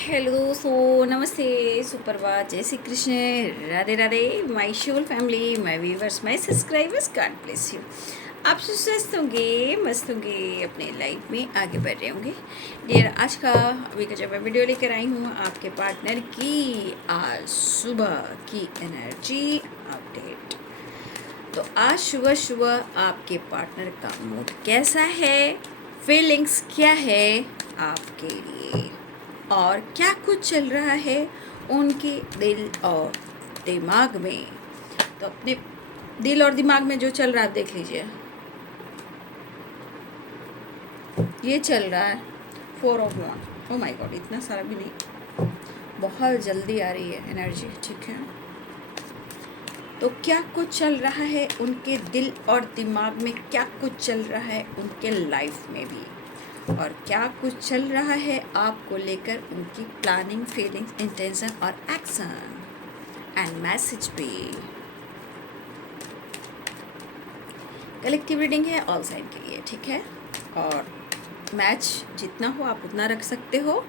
Hello दोस्तों, नमस्ते, सुप्रभात, जय Shri Krishna, Radhe Radhe, my whole family, my viewers, my subscribers, God bless you. आप स्वस्थ होंगे, मस्त होंगे, अपने लाइफ में आगे बढ़ रहे होंगे। डियर, आज का अभी का जब मैं वीडियो लेकर आई हूँ आपके पार्टनर की आज सुबह की एनर्जी अपडेट। तो आज सुबह सुबह आपके पार्टनर का मूड कैसा है, फीलिंग्स क्या है आपके लिए, और क्या कुछ चल रहा है उनके दिल और दिमाग में। तो अपने दिल और दिमाग में जो चल रहा है देख लीजिए। ये चल रहा है 4 of Wands। Oh my God, इतना सारा भी नहीं, बहुत जल्दी आ रही है एनर्जी, ठीक है। तो क्या कुछ चल रहा है उनके दिल और दिमाग में, क्या कुछ चल रहा है उनके लाइफ में भी, और क्या कुछ चल रहा है आपको लेकर, उनकी प्लानिंग, फीलिंग्स, इंटेंशन और एक्शन एंड मैसेज भी। कलेक्टिव रीडिंग है ऑल साइन के लिए, ठीक है। और मैच जितना हो आप उतना रख सकते हो,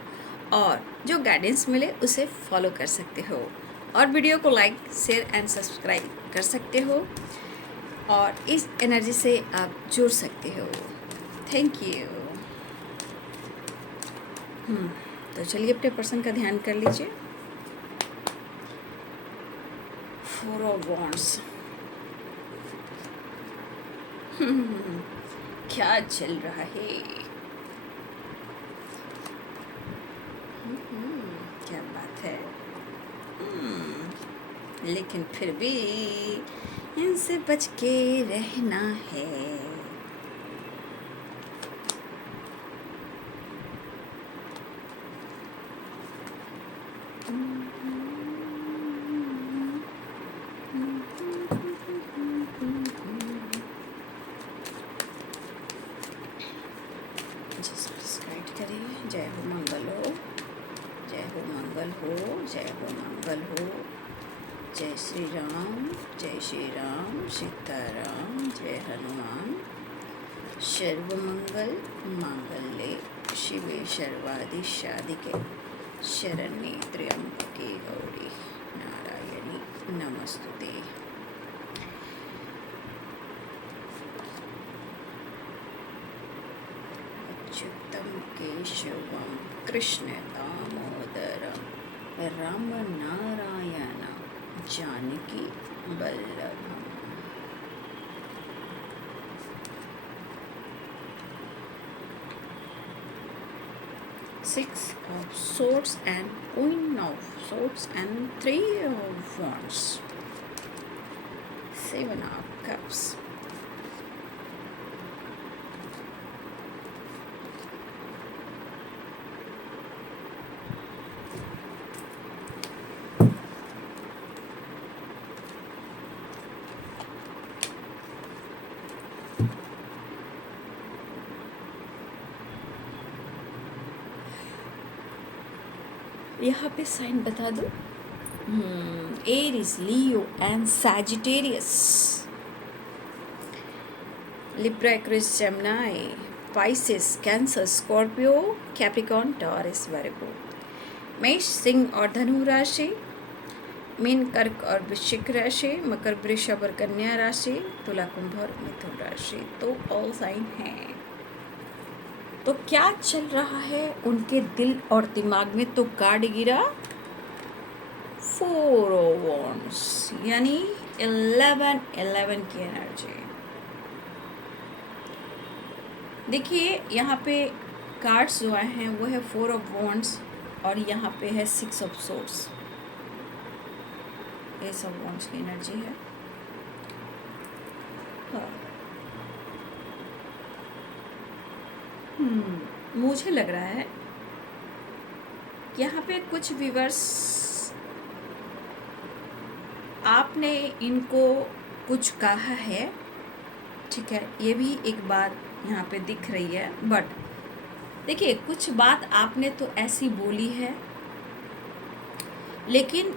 और जो गाइडेंस मिले उसे फॉलो कर सकते हो, और वीडियो को लाइक, शेयर एंड सब्सक्राइब कर सकते हो, और इस एनर्जी से आप जुड़ सकते हो। Thank you. तो चलिए अपने पर्सन का ध्यान कर लीजिए। 4 of Wands। क्या चल रहा है? क्या बात है। लेकिन फिर भी इनसे बच के रहना है। गाइड करिए। जय हो मंगल हो, जय हो मंगल हो, जय हो मंगल हो। जय श्री राम, जय श्री राम, सीताराम, जय हनुमान। सर्वमंगल मांगल्ये शिवे सर्वादि साधिके, शरण्ये त्र्यंबके गौरी नारायणी नमस्तुते। अच्युतं केशवं Krishna दामोदरं Ram Narayan Janaki वल्लभम्। 6 of Swords and Queen of Swords and 3 of Wands, 7 of Cups। यहाँ पे साइन बता दो। Aries, Leo and Sagittarius, Libra, Aquarius, Gemini, Pisces, Cancer, Scorpio, Capricorn, Taurus, Virgo. मेष, सिंह और धनु राशि, मीन, कर्क और वृश्चिक राशि, मकर, वृषभ और कन्या राशि, तुला, कुंभ और मिथुन राशि। तो ऑल साइन हैं। तो क्या चल रहा है उनके दिल और दिमाग में? तो कार्ड गिरा 4 of Wands, यानी 11 की एनर्जी। देखिए यहाँ पे कार्ड्स जो आए हैं वो है 4 of Wands, और यहाँ पे है 6 of Swords। ये सब Wands की एनर्जी है। हाँ। मुझे लग रहा है यहाँ पे कुछ व्यूअर्स, आपने इनको कुछ कहा है, ठीक है, ये भी एक बात यहाँ पे दिख रही है। बट देखिए, कुछ बात आपने तो ऐसी बोली है, लेकिन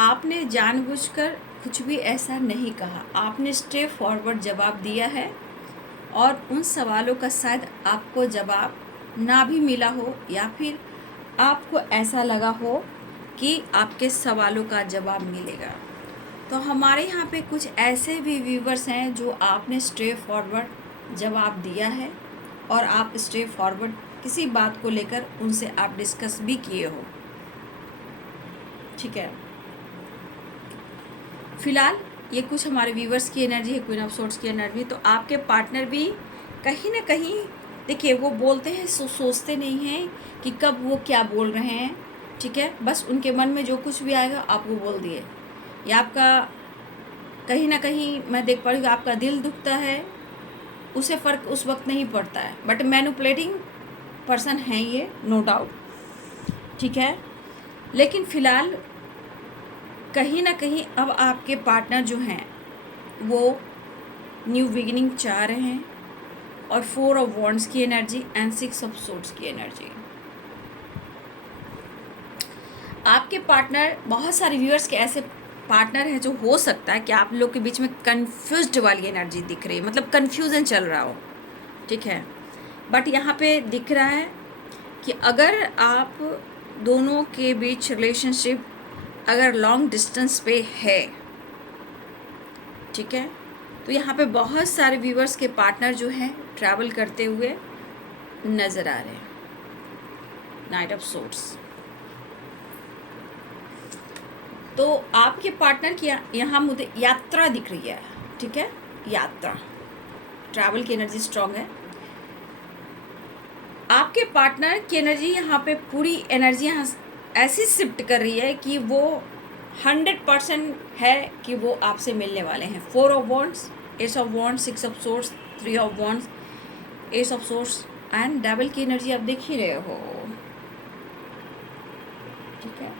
आपने जानबूझकर कुछ भी ऐसा नहीं कहा। आपने स्ट्रेट फॉरवर्ड जवाब दिया है, और उन सवालों का शायद आपको जवाब ना भी मिला हो, या फिर आपको ऐसा लगा हो कि आपके सवालों का जवाब मिलेगा। तो हमारे यहाँ पे कुछ ऐसे भी व्यूवर्स हैं जो आपने स्ट्रेट फॉरवर्ड जवाब दिया है और आप स्ट्रेट फॉरवर्ड किसी बात को लेकर उनसे आप डिस्कस भी किए हो। ठीक है, फिलहाल ये कुछ हमारे व्यूवर्स की एनर्जी है, क्वीन ऑफ सोर्ड्स की एनर्जी। तो आपके पार्टनर भी कहीं ना कहीं, देखिए, वो बोलते हैं सोचते नहीं हैं कि कब वो क्या बोल रहे हैं। ठीक है, बस उनके मन में जो कुछ भी आएगा आप वो बोल दिए। या आपका कहीं ना कहीं मैं देख पा रही हूँ आपका दिल दुखता है, उसे फ़र्क उस वक्त नहीं पड़ता है, बट मैनिपुलेटिंग पर्सन है ये, नो डाउट। ठीक है, लेकिन फ़िलहाल कहीं ना कहीं अब आपके पार्टनर जो हैं वो न्यू बिगिनिंग चाह रहे हैं, और 4 ऑफ वॉन्ड्स की एनर्जी एंड 6 ऑफ सोर्ड्स की एनर्जी। आपके पार्टनर, बहुत सारे व्यूअर्स के ऐसे पार्टनर हैं जो हो सकता है कि आप लोग के बीच में कन्फ्यूज्ड वाली एनर्जी दिख रही है, मतलब कन्फ्यूज़न चल रहा हो। ठीक है, बट यहाँ पे दिख रहा है कि अगर आप दोनों के बीच रिलेशनशिप अगर लॉन्ग डिस्टेंस पे है, ठीक है, तो यहाँ पे बहुत सारे व्यूअर्स के पार्टनर जो हैं ट्रैवल करते हुए नज़र आ रहे हैं। Night of swords. तो आपके पार्टनर की यहाँ मुझे यात्रा दिख रही है। ठीक है, यात्रा, ट्रैवल की एनर्जी स्ट्रांग है। आपके पार्टनर की एनर्जी यहाँ पे पूरी एनर्जी यहाँ ऐसी शिफ्ट कर रही है कि वो 100% है कि वो आपसे मिलने वाले हैं। 4 of wands, S of wands, 6 of swords, 3 of wands, S of swords and devil की एनर्जी आप देख ही रहे हो। ठीक है,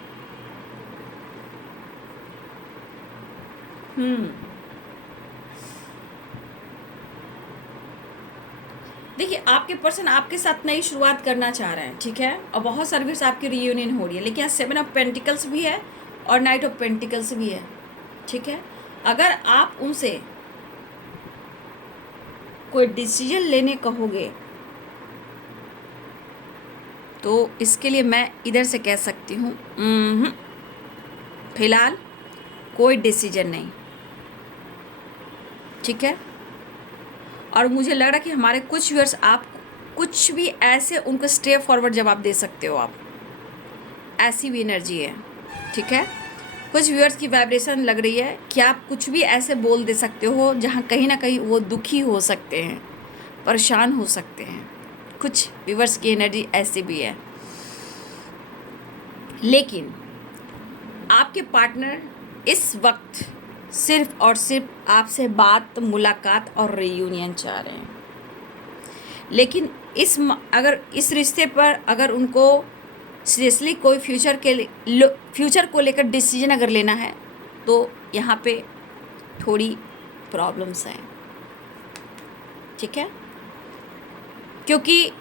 देखिए, आपके पर्सन आपके साथ नई शुरुआत करना चाह रहे हैं। ठीक है, और बहुत सर्विस आपकी रियूनियन हो रही है, लेकिन यहाँ 7 ऑफ पेंटिकल्स भी है और नाइट ऑफ पेंटिकल्स भी है। ठीक है, अगर आप उनसे कोई डिसीजन लेने कहोगे तो इसके लिए मैं इधर से कह सकती हूँ फिलहाल कोई डिसीजन नहीं। ठीक है, और मुझे लग रहा है कि हमारे कुछ व्यूअर्स, आप कुछ भी ऐसे उनको स्ट्रेट फॉरवर्ड जवाब दे सकते हो, आप ऐसी भी एनर्जी है। ठीक है, कुछ व्यूअर्स की वाइब्रेशन लग रही है कि आप कुछ भी ऐसे बोल दे सकते हो जहाँ कहीं ना कहीं वो दुखी हो सकते हैं, परेशान हो सकते हैं। कुछ व्यूअर्स की एनर्जी ऐसी भी है, लेकिन आपके पार्टनर इस वक्त सिर्फ और सिर्फ आपसे बात, मुलाकात और रियूनियन चाह रहे हैं। लेकिन अगर इस रिश्ते पर अगर उनको सीरियसली कोई फ्यूचर को लेकर डिसीजन अगर लेना है तो यहाँ पे थोड़ी प्रॉब्लम्स हैं। ठीक है, क्योंकि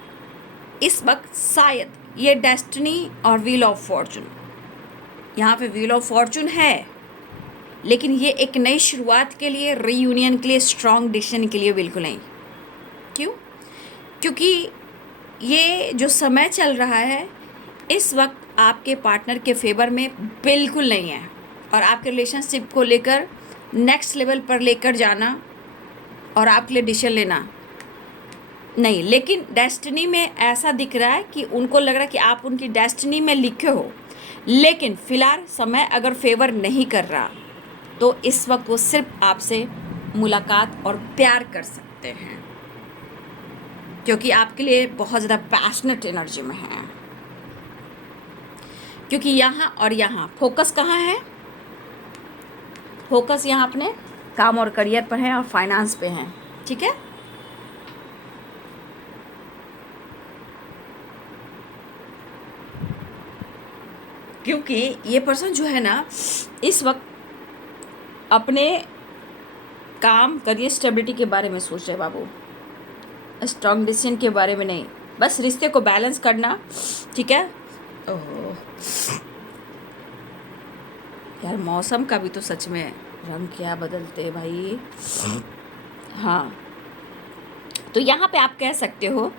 इस वक्त शायद ये डेस्टिनी और व्हील ऑफ फॉर्चून, यहाँ पे व्हील ऑफ फॉर्चून है, लेकिन ये एक नई शुरुआत के लिए, रीयूनियन के लिए, स्ट्रॉन्ग डिसीजन के लिए बिल्कुल नहीं। क्यों? क्योंकि ये जो समय चल रहा है इस वक्त आपके पार्टनर के फेवर में बिल्कुल नहीं है, और आपके रिलेशनशिप को लेकर नेक्स्ट लेवल पर लेकर जाना और आपके लिए डिसीजन लेना नहीं। लेकिन डेस्टिनी में ऐसा दिख रहा है कि उनको लग रहा है कि आप उनकी डेस्टिनी में लिखे हो, लेकिन फ़िलहाल समय अगर फेवर नहीं कर रहा तो इस वक्त वो सिर्फ आपसे मुलाकात और प्यार कर सकते हैं, क्योंकि आपके लिए बहुत ज़्यादा पैशनेट एनर्जी में है। क्योंकि यहाँ और यहाँ फोकस कहाँ है? फोकस यहाँ अपने काम और करियर पर है और फाइनेंस पे है। ठीक है, क्योंकि ये पर्सन जो है ना इस वक्त अपने काम, करियर, स्टेबिलिटी के बारे में सोच रहे बाबू, स्ट्रॉन्ग डिसीजन के बारे में नहीं, बस रिश्ते को बैलेंस करना। ठीक है, ओह यार, मौसम का भी तो सच में रंग क्या बदलते भाई। हाँ, तो यहाँ पे आप कह सकते हो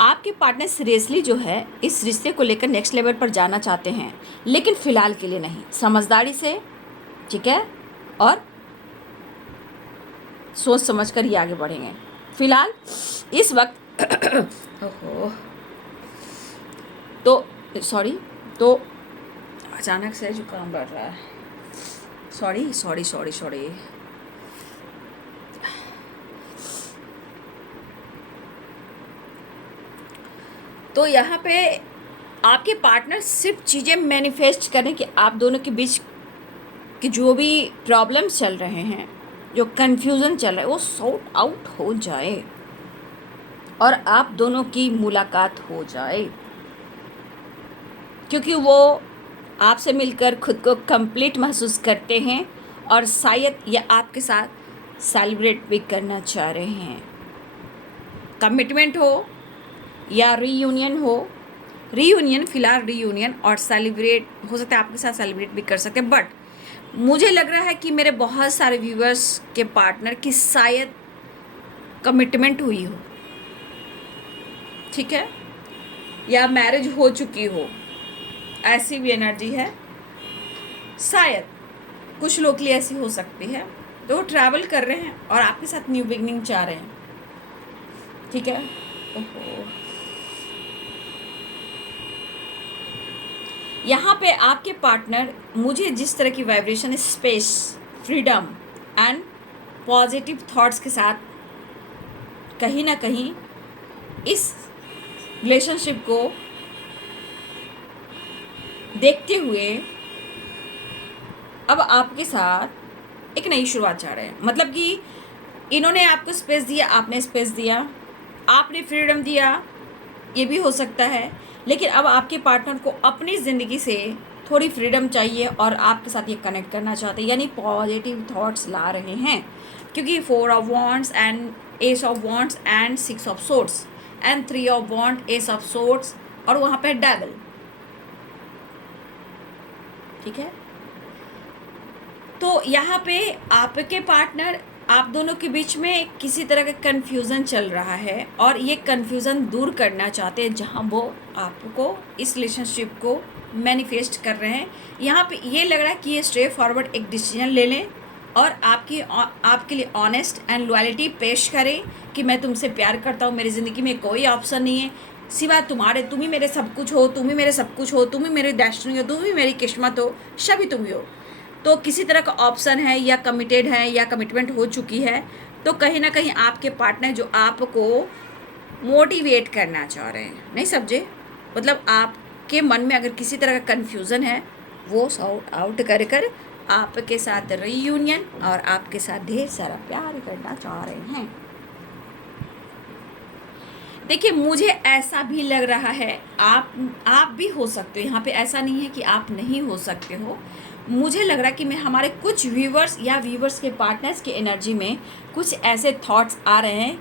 आपके पार्टनर सीरियसली जो है इस रिश्ते को लेकर नेक्स्ट लेवल पर जाना चाहते हैं, लेकिन फ़िलहाल के लिए नहीं, समझदारी से, ठीक है, और सोच समझ कर ही आगे बढ़ेंगे। फ़िलहाल इस वक्त ओहो, तो सॉरी, तो अचानक से जुकाम बढ़ रहा है, सॉरी सॉरी सॉरी सॉरी। तो यहाँ पे आपके पार्टनर सिर्फ चीज़ें मैनिफेस्ट करें कि आप दोनों के बीच कि जो भी प्रॉब्लम्स चल रहे हैं, जो कन्फ्यूज़न चल रहा है, वो सॉर्ट आउट हो जाए और आप दोनों की मुलाकात हो जाए, क्योंकि वो आपसे मिलकर खुद को कंप्लीट महसूस करते हैं और शायद ये आपके साथ सेलिब्रेट भी करना चाह रहे हैं। कमिटमेंट हो या रीयूनियन हो, रीयूनियन, फ़िलहाल रीयूनियन, और सेलिब्रेट हो सकता है आपके साथ सेलिब्रेट भी कर सकते हैं। बट मुझे लग रहा है कि मेरे बहुत सारे व्यूअर्स के पार्टनर की शायद कमिटमेंट हुई हो, ठीक है, या मैरिज हो चुकी हो, ऐसी भी एनर्जी है। शायद कुछ लोग के लिए ऐसी हो सकती है। तो वो ट्रैवल कर रहे हैं और आपके साथ न्यू बिगनिंग चाह रहे हैं, ठीक है। ओहो, यहाँ पे आपके पार्टनर मुझे जिस तरह की vibration, space, freedom and positive thoughts के साथ कहीं ना कहीं इस रिलेशनशिप को देखते हुए अब आपके साथ एक नई शुरुआत चाह रहे हैं। मतलब कि इन्होंने आपको स्पेस दिया, आपने स्पेस दिया, आपने फ्रीडम दिया, ये भी हो सकता है, लेकिन अब आपके पार्टनर को अपनी ज़िंदगी से थोड़ी फ्रीडम चाहिए और आपके साथ ये कनेक्ट करना चाहते हैं, यानी पॉजिटिव थॉट्स ला रहे हैं, क्योंकि 4 of wands and ace of wands and 6 of swords and 3 of wand, ace of swords, और वहाँ पे डेविल, ठीक है। तो यहाँ पे आपके पार्टनर, आप दोनों के बीच में किसी तरह का कन्फ्यूज़न चल रहा है और ये कन्फ्यूज़न दूर करना चाहते हैं, जहाँ वो आपको इस रिलेशनशिप को मैनिफेस्ट कर रहे हैं। यहाँ पे ये लग रहा है कि ये स्ट्रेट फॉरवर्ड एक डिसीजन ले लें और आपके लिए ऑनेस्ट एंड लॉयल्टी पेश करें कि मैं तुमसे प्यार करता हूँ, मेरी ज़िंदगी में कोई ऑप्शन नहीं है सिवाय तुम्हारे, तुम ही मेरे सब कुछ हो, तुम ही मेरे सब कुछ हो, तुम ही मेरी डेस्टिनी हो, तुम ही मेरी किस्मत हो, सभी तुम ही हो। तो किसी तरह का ऑप्शन है या कमिटेड है या कमिटमेंट हो चुकी है, तो कहीं ना कहीं आपके पार्टनर जो आपको मोटिवेट करना चाह रहे हैं, नहीं समझे, मतलब आपके मन में अगर किसी तरह का कन्फ्यूज़न है, वो सॉर्ट आउट कर कर आपके साथ रीयूनियन और आपके साथ ढेर सारा प्यार करना चाह रहे हैं। देखिए, मुझे ऐसा भी लग रहा है आप भी हो सकते हो, यहाँ पे ऐसा नहीं है कि आप नहीं हो सकते हो। मुझे लग रहा है कि मैं हमारे कुछ व्यूवर्स या व्यूवर्स के पार्टनर्स की एनर्जी में कुछ ऐसे थॉट्स आ रहे हैं।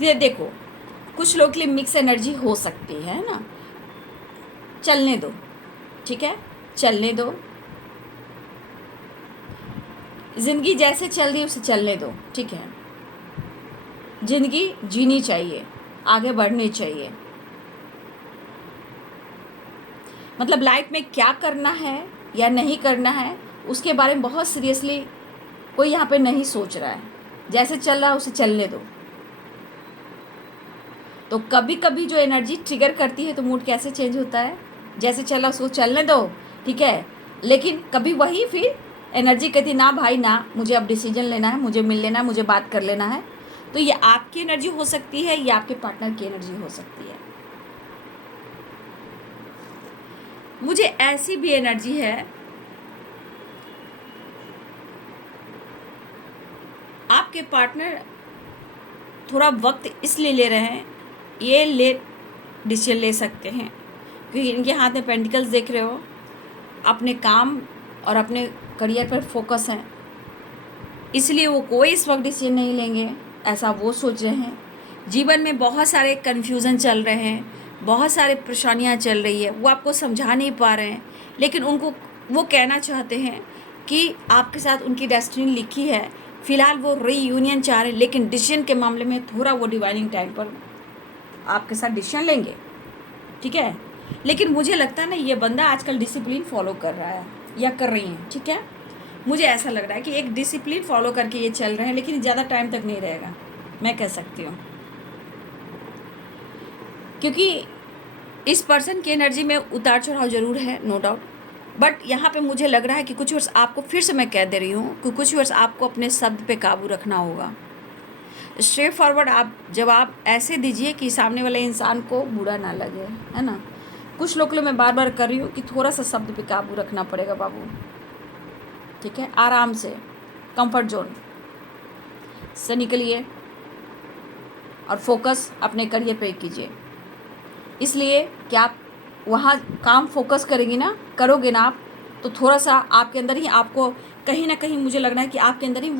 ये देखो, कुछ लोग के लिए मिक्स एनर्जी हो सकती है ना, चलने दो, ठीक है, चलने दो, ज़िंदगी जैसे चल रही है उसे चलने दो, ठीक है। ज़िंदगी जीनी चाहिए, आगे बढ़नी चाहिए, मतलब लाइफ में क्या करना है या नहीं करना है उसके बारे में बहुत सीरियसली कोई यहाँ पे नहीं सोच रहा है। जैसे चल रहा है उसे चलने दो। तो कभी कभी जो एनर्जी ट्रिगर करती है तो मूड कैसे चेंज होता है, जैसे चल रहा उसको चलने दो, ठीक है, लेकिन कभी वही फिर एनर्जी कहती ना भाई ना, मुझे अब डिसीजन लेना है, मुझे मिल लेना है, मुझे बात कर लेना है। तो ये आपकी एनर्जी हो सकती है या आपके पार्टनर की एनर्जी हो सकती है। मुझे ऐसी भी एनर्जी है, आपके पार्टनर थोड़ा वक्त इसलिए ले रहे हैं, ये लेट डिसीजन ले सकते हैं क्योंकि इनके हाथ में पेंटिकल्स देख रहे हो, अपने काम और अपने करियर पर फोकस हैं, इसलिए वो कोई इस वक्त डिसीजन नहीं लेंगे, ऐसा वो सोच रहे हैं। जीवन में बहुत सारे कन्फ्यूज़न चल रहे हैं, बहुत सारे परेशानियां चल रही है, वो आपको समझा नहीं पा रहे हैं, लेकिन उनको वो कहना चाहते हैं कि आपके साथ उनकी डेस्टिनी लिखी है, फ़िलहाल वो रीयूनियन चाह रहे हैं, लेकिन डिसीजन के मामले में थोड़ा वो डिवाइनिंग टाइम पर आपके साथ डिसीजन लेंगे, ठीक है। लेकिन मुझे लगता है ना, ये बंदा आजकल डिसिप्लिन फॉलो कर रहा है या कर रही हैं, ठीक है। मुझे ऐसा लग रहा है कि एक डिसिप्लिन फॉलो करके ये चल रहे हैं, लेकिन ज़्यादा टाइम तक नहीं रहेगा, मैं कह सकती हूँ। क्योंकि इस पर्सन की एनर्जी में उतार चढ़ाव ज़रूर है, नो डाउट, बट यहाँ पे मुझे लग रहा है कि कुछ वर्ष आपको, फिर से मैं कह दे रही हूँ कि कुछ वर्ष आपको अपने शब्द पे काबू रखना होगा। स्ट्रेट फॉरवर्ड आप जवाब ऐसे दीजिए कि सामने वाले इंसान को बुरा ना लगे, है ना। कुछ लोग के लिए मैं बार बार कर रही हूँ कि थोड़ा सा शब्द पे काबू रखना पड़ेगा बाबू, ठीक है। आराम से कंफर्ट जोन से निकलिए और फोकस अपने करियर पे कीजिए। इसलिए कि आप वहाँ काम फोकस करेंगी ना, करोगे ना आप, तो थोड़ा सा आपके अंदर ही आपको कहीं ना कहीं मुझे लग रहा है कि आपके अंदर ही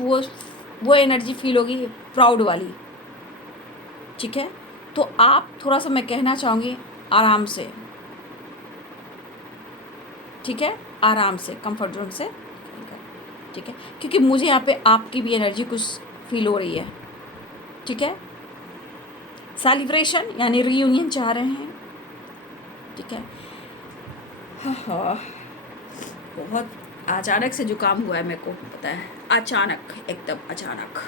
वो एनर्जी फील होगी, प्राउड वाली, ठीक है। तो आप थोड़ा सा, मैं कहना चाहूँगी, आराम से, ठीक है, आराम से कंफर्ट जोन से, ठीक है। क्योंकि मुझे यहाँ पे आपकी भी एनर्जी कुछ फील हो रही है, ठीक है। सेलिब्रेशन यानी रीयूनियन चाह रहे हैं, ठीक है। हाँ, बहुत अचानक से जुकाम हुआ है, मेरे को पता है, अचानक, एकदम अचानक।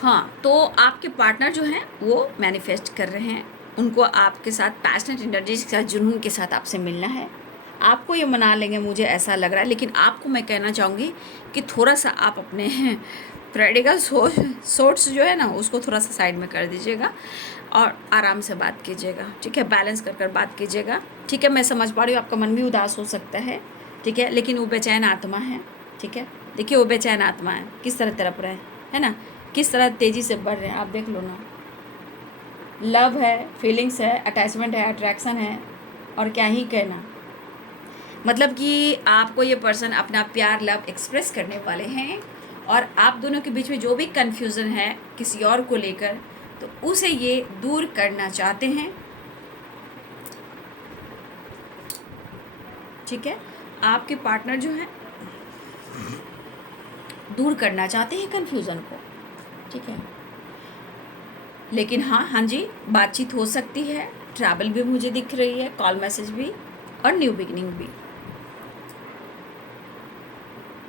हाँ, तो आपके पार्टनर जो हैं वो मैनिफेस्ट कर रहे हैं, उनको आपके साथ पैशनेट एनर्जी के साथ, जुनून के साथ आपसे मिलना है। आपको ये मना लेंगे, मुझे ऐसा लग रहा है। लेकिन आपको मैं कहना चाहूँगी कि थोड़ा सा आप अपने प्रैक्टिकल सोर्स जो है ना, उसको थोड़ा सा साइड में कर दीजिएगा और आराम से बात कीजिएगा, ठीक है। बैलेंस कर बात कीजिएगा, ठीक है। मैं समझ पा रही हूँ आपका मन भी उदास हो सकता है, ठीक है, लेकिन वो बेचैन आत्मा है, ठीक है। देखिए, वो बेचैन आत्मा है, किस तरह तड़प रहे हैं, है ना, किस तरह तेज़ी से बढ़ रहे हैं, आप देख लो ना। लव है, फीलिंग्स है, अटैचमेंट है, अट्रैक्शन है, और क्या ही कहना। मतलब कि आपको ये पर्सन अपना प्यार, लव एक्सप्रेस करने वाले हैं, और आप दोनों के बीच में जो भी कन्फ्यूज़न है किसी और को लेकर, तो उसे ये दूर करना चाहते हैं, ठीक है। आपके पार्टनर जो हैं दूर करना चाहते हैं कन्फ्यूज़न को, ठीक है। लेकिन हाँ, हाँ जी, बातचीत हो सकती है, ट्रैवल भी मुझे दिख रही है, कॉल मैसेज भी, और न्यू बिगिनिंग भी।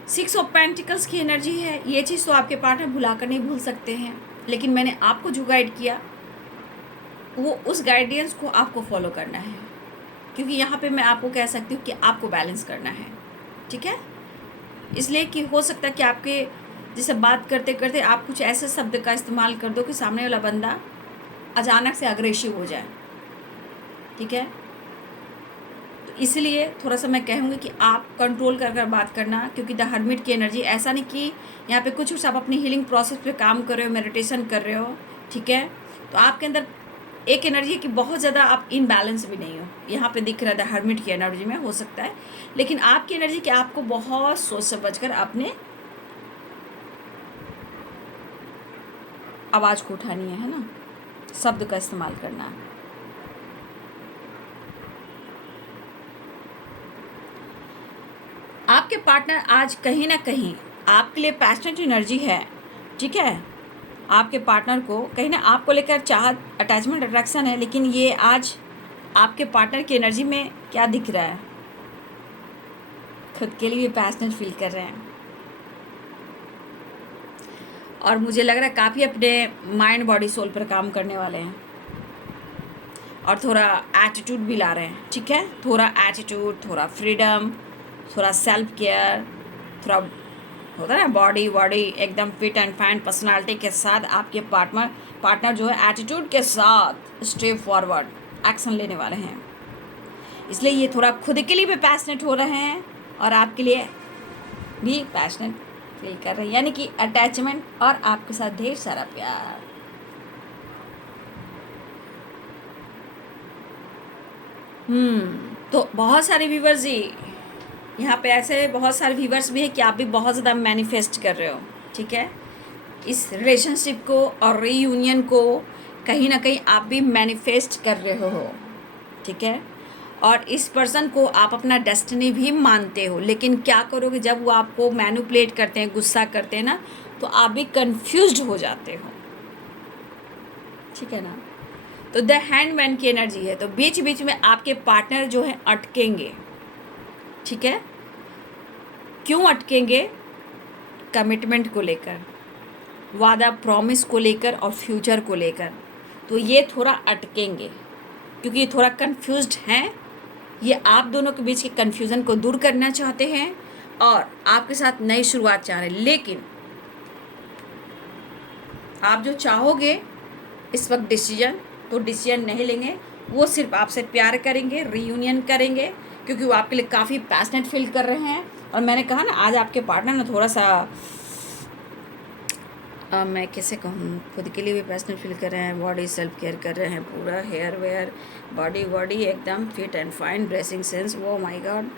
6 ऑफ पेंटिकल्स की एनर्जी है। ये चीज़ तो आपके पार्टनर भुला कर नहीं भूल सकते हैं, लेकिन मैंने आपको जो गाइड किया, वो उस गाइडेंस को आपको फॉलो करना है। क्योंकि यहाँ पे मैं आपको कह सकती हूँ कि आपको बैलेंस करना है, ठीक है। इसलिए कि हो सकता है कि आपके जैसे बात करते करते आप कुछ ऐसे शब्द का इस्तेमाल कर दो कि सामने वाला बंदा अचानक से अग्रेसिव हो जाए, ठीक है। तो इसलिए थोड़ा सा मैं कहूँगी कि आप कंट्रोल कर बात करना, क्योंकि द हर्मिट की एनर्जी, ऐसा नहीं कि यहाँ पे कुछ आप अपनी हीलिंग प्रोसेस पे काम कर रहे हो, मेडिटेशन कर रहे हो, ठीक है। तो आपके अंदर एक एनर्जी की बहुत ज़्यादा आप इनबैलेंस भी नहीं हो, यहाँ पे दिख रहा है द हर्मिट की एनर्जी में, हो सकता है। लेकिन आपकी एनर्जी कि आपको बहुत सोच समझ कर अपने आवाज़ को उठानी है ना, शब्द का इस्तेमाल करना है। आपके पार्टनर आज कहीं ना कहीं आपके लिए पैशनेट एनर्जी है, ठीक है। आपके पार्टनर को कहीं ना आपको लेकर चाहत, अटैचमेंट, अट्रैक्शन है, लेकिन ये आज आपके पार्टनर की एनर्जी में क्या दिख रहा है, खुद के लिए पैशनेट फील कर रहे हैं, और मुझे लग रहा है काफ़ी अपने माइंड, बॉडी, सोल पर काम करने वाले हैं, और थोड़ा एटीट्यूड भी ला रहे हैं, ठीक है। थोड़ा एटीट्यूड, थोड़ा फ्रीडम, थोड़ा सेल्फ केयर, थोड़ा होता है ना बॉडी एकदम फिट एंड फाइन पर्सनालिटी के साथ आपके पार्टनर जो है एटीट्यूड के साथ स्टेप फॉरवर्ड एक्शन लेने वाले हैं। इसलिए ये थोड़ा खुद के लिए भी पैशनेट हो रहे हैं और आपके लिए भी पैशनेट फील कर रहे हैं, यानी कि अटैचमेंट और आपके साथ ढेर सारा प्यार। तो बहुत सारे व्यूवर्स जी, यहाँ पे ऐसे बहुत सारे व्यूवर्स भी हैं कि आप भी बहुत ज़्यादा मैनिफेस्ट कर रहे हो, ठीक है। इस रिलेशनशिप को और रीयूनियन को कहीं ना कहीं आप भी मैनिफेस्ट कर रहे हो, ठीक है। और इस पर्सन को आप अपना डेस्टिनी भी मानते हो, लेकिन क्या करोगे जब वो आपको मैनिपुलेट करते हैं, गुस्सा करते हैं ना, तो आप भी कंफ्यूज्ड हो जाते हो, ठीक है ना। तो द हैंडमैन की एनर्जी है, तो बीच बीच में आपके पार्टनर जो है अटकेंगे, ठीक है। क्यों अटकेंगे? कमिटमेंट को लेकर, वादा प्रॉमिस को लेकर और फ्यूचर को लेकर, तो ये थोड़ा अटकेंगे क्योंकि ये थोड़ा कंफ्यूज्ड हैं। ये आप दोनों के बीच के कन्फ्यूज़न को दूर करना चाहते हैं और आपके साथ नई शुरुआत चाह रहे हैं, लेकिन आप जो चाहोगे इस वक्त डिसीजन, तो डिसीजन नहीं लेंगे। वो सिर्फ आपसे प्यार करेंगे, रीयूनियन करेंगे, क्योंकि वो आपके लिए काफ़ी पैशनेट फील कर रहे हैं। और मैंने कहा ना, आज आपके पार्टनर ना थोड़ा सा मैं कैसे कहूँ, खुद के लिए भी पैशनेट फील कर रहे हैं, बॉडी सेल्फ केयर कर रहे हैं, पूरा हेयर वेयर बॉडी एकदम fit and fine, dressing sense, वो माय गॉड।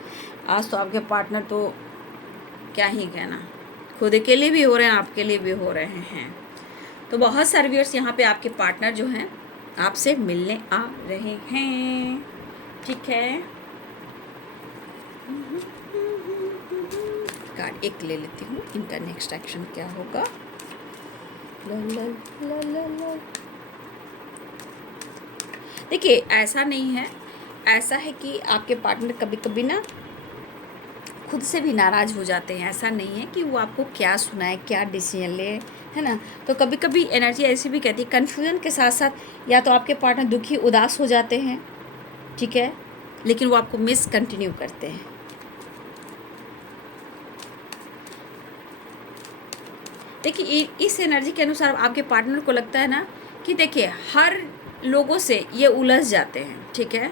आज तो आपके पार्टनर तो क्या ही कहना, खुद के लिए भी हो रहे हैं, आपके लिए भी हो रहे हैं। तो बहुत सारे व्यूअर्स यहाँ पे आपके पार्टनर जो हैं आपसे मिलने आ रहे हैं, ठीक है। कार्ड एक ले लेती हूँ, इनका नेक्स्ट एक्शन क्या होगा। देखिए, ऐसा नहीं है, ऐसा है कि आपके पार्टनर कभी कभी ना खुद से भी नाराज़ हो जाते हैं। ऐसा नहीं है कि वो आपको क्या सुनाए, क्या डिसीजन ले, है ना। तो कभी कभी एनर्जी ऐसी भी कहती है, कन्फ्यूजन के साथ साथ या तो आपके पार्टनर दुखी उदास हो जाते हैं, ठीक है, लेकिन वो आपको मिस कंटिन्यू करते हैं। देखिए, इस एनर्जी के अनुसार आपके पार्टनर को लगता है ना कि देखिए, हर लोगों से ये उलझ जाते हैं, ठीक है,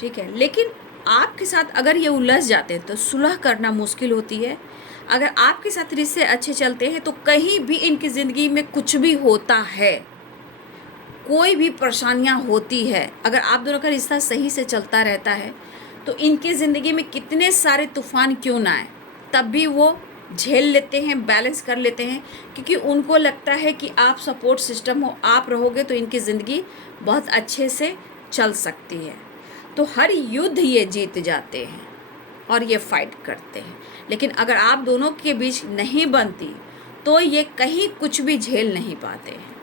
ठीक है, लेकिन आपके साथ अगर ये उलझ जाते हैं तो सुलह करना मुश्किल होती है। अगर आपके साथ रिश्ते अच्छे चलते हैं तो कहीं भी इनकी ज़िंदगी में कुछ भी होता है, कोई भी परेशानियां होती है, अगर आप दोनों का रिश्ता सही से चलता रहता है तो इनकी ज़िंदगी में कितने सारे तूफान क्यों ना आए, तब भी वो झेल लेते हैं, बैलेंस कर लेते हैं, क्योंकि उनको लगता है कि आप सपोर्ट सिस्टम हो, आप रहोगे तो इनकी ज़िंदगी बहुत अच्छे से चल सकती है। तो हर युद्ध ये जीत जाते हैं और ये फाइट करते हैं, लेकिन अगर आप दोनों के बीच नहीं बनती तो ये कहीं कुछ भी झेल नहीं पाते हैं।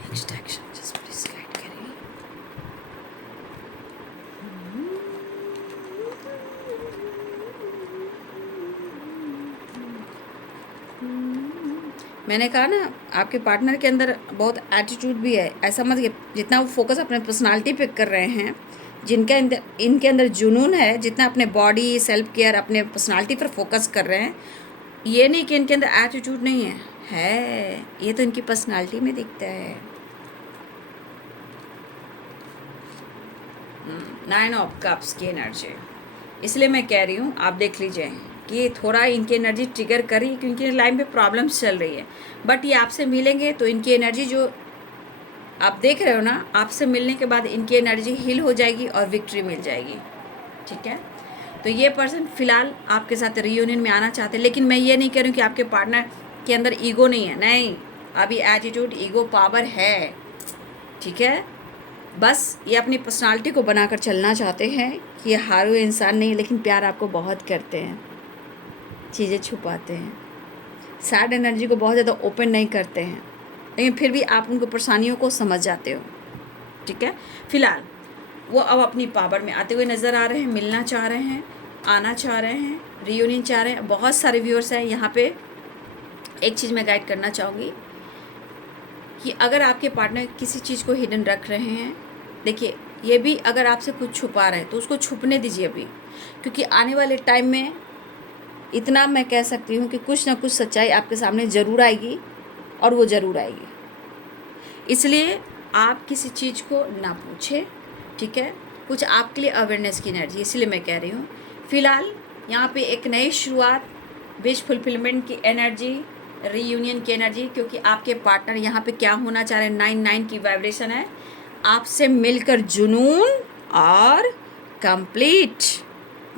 Next action just please guide करिए। मैंने कहा ना, आपके पार्टनर के अंदर बहुत एटीट्यूड भी है। ऐसा मत कि जितना वो फोकस अपने पर्सनालिटी पे कर रहे हैं, जिनके अंदर इनके अंदर जुनून है, जितना अपने बॉडी सेल्फ केयर अपने पर्सनालिटी पर फोकस कर रहे हैं, ये नहीं कि इनके अंदर एटीट्यूड नहीं है, ये तो इनकी पर्सनालिटी में दिखता है। 9 ऑफ कप्स की एनर्जी, इसलिए मैं कह रही हूँ आप देख लीजिए कि थोड़ा इनकी एनर्जी ट्रिगर करी, क्योंकि लाइफ में प्रॉब्लम्स चल रही है, बट ये आपसे मिलेंगे तो इनकी एनर्जी जो आप देख रहे हो ना, आपसे मिलने के बाद इनकी एनर्जी हील हो जाएगी और विक्ट्री मिल जाएगी, ठीक है। तो ये पर्सन फिलहाल आपके साथ रियूनियन में आना चाहते हैं, लेकिन मैं ये नहीं कह रही हूँ कि आपके पार्टनर के अंदर ईगो नहीं है, नहीं, अभी एटीट्यूड, ईगो, पावर है, ठीक है। बस ये अपनी पर्सनालिटी को बनाकर चलना चाहते हैं कि ये हारू इंसान नहीं है, लेकिन प्यार आपको बहुत करते हैं, चीज़ें छुपाते हैं, सैड एनर्जी को बहुत ज़्यादा ओपन नहीं करते हैं, लेकिन फिर भी आप उनको परेशानियों को समझ जाते हो, ठीक है। फिलहाल वो अब अपनी पावर में आते हुए नज़र आ रहे हैं, मिलना चाह रहे हैं, आना चाह रहे हैं, रियूनियन चाह रहे हैं। बहुत सारे व्यूअर्स हैं यहाँ पे। एक चीज़ मैं गाइड करना चाहूँगी कि अगर आपके पार्टनर किसी चीज़ को हिडन रख रहे हैं, देखिए, ये भी अगर आपसे कुछ छुपा रहे हैं तो उसको छुपने दीजिए अभी, क्योंकि आने वाले टाइम में इतना मैं कह सकती हूँ कि कुछ ना कुछ सच्चाई आपके सामने ज़रूर आएगी, और वो ज़रूर आएगी। इसलिए आप किसी चीज़ को ना पूछें, ठीक है। कुछ आपके लिए अवेयरनेस की एनर्जी, इसलिए मैं कह रही हूँ फ़िलहाल यहाँ पे एक नई शुरुआत, विश फुलफिलमेंट की एनर्जी, रीयूनियन की एनर्जी, क्योंकि आपके पार्टनर यहाँ पे क्या होना चाह रहे हैं, 9 की वाइब्रेशन है, आपसे मिलकर जुनून और कंप्लीट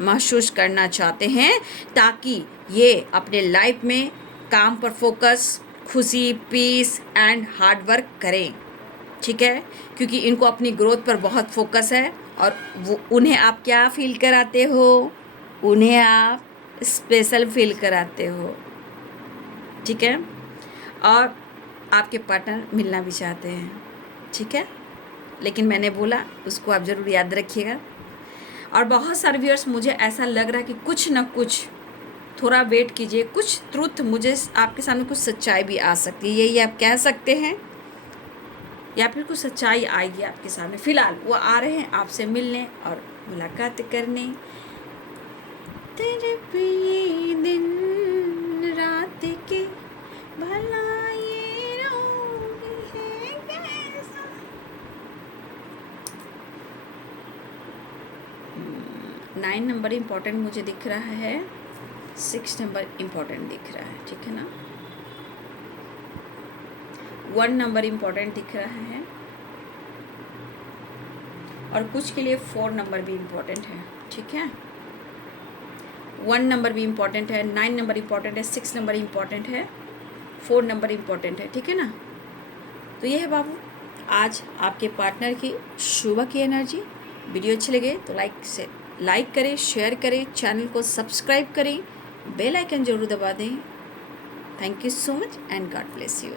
महसूस करना चाहते हैं, ताकि ये अपने लाइफ में काम पर फोकस, खुशी, पीस एंड हार्ड वर्क करें। ठीक है, क्योंकि इनको अपनी ग्रोथ पर बहुत फोकस है और वो उन्हें आप क्या फील कराते हो, उन्हें आप स्पेशल फील कराते हो। ठीक है, और आपके पार्टनर मिलना भी चाहते हैं। ठीक है, लेकिन मैंने बोला उसको आप ज़रूर याद रखिएगा। और बहुत सारे व्यूअर्स, मुझे ऐसा लग रहा है कि कुछ ना कुछ, थोड़ा वेट कीजिए, कुछ ट्रुथ, मुझे आपके सामने कुछ सच्चाई भी आ सकती है, यही आप कह सकते हैं, या फिर कुछ सच्चाई आएगी आपके सामने। फिलहाल वो आ रहे हैं आपसे मिलने और मुलाकात करने। तेरे प्रिय दिन रात के भला ये रोग है कैसा। 9 नंबर इम्पोर्टेंट मुझे दिख रहा है, 6 नंबर इम्पोर्टेंट दिख रहा है। ठीक है ना, 1 नंबर इम्पोर्टेंट दिख रहा है, और कुछ के लिए 4 नंबर भी इम्पोर्टेंट है। ठीक है, 1 नंबर भी इम्पोर्टेंट है, 9 नंबर इम्पोर्टेंट है, 6 नंबर इम्पोर्टेंट है, 4 नंबर इम्पोर्टेंट है। ठीक है ना, तो ये है बाबू आज आपके पार्टनर की सुबह की एनर्जी। वीडियो अच्छी लगे तो लाइक करें, शेयर करें, चैनल को सब्सक्राइब करें, बेल आइकन जरूर दबा दें। Thank you so much and God bless you.